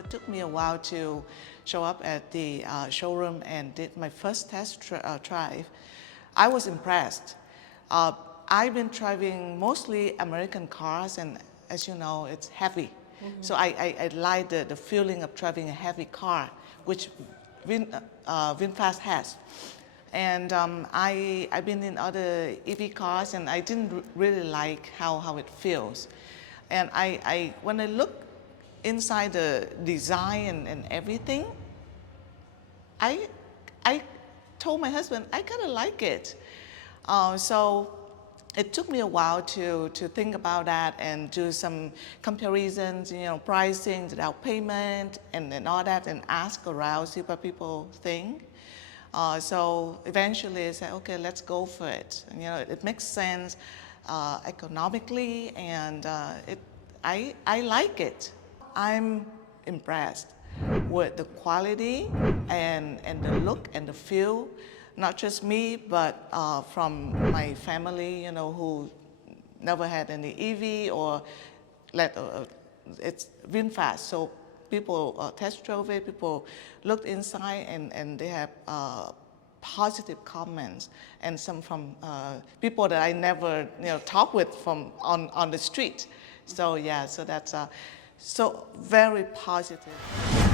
it took me a while to show up at the showroom and did my first test drive. I was impressed. I've been driving mostly American cars, and as you know, it's heavy. So I like the feeling of driving a heavy car, which VinFast has. And I've been in other EV cars, and I didn't really like how it feels. And when I look inside the design and everything, I told my husband, I kind of like it. So it took me a while to think about that and do some comparisons, pricing, the down payment, and all that, and ask around, see what people think. So eventually I said, okay, let's go for it. And, it makes sense economically, and I like it. I'm impressed with the quality and the look and the feel. Not just me, but from my family, who never had any EV or it's VinFast. So people test drove it, people looked inside, and they have positive comments, and some from people that I never talk with from on the street. So yeah, so that's so very positive.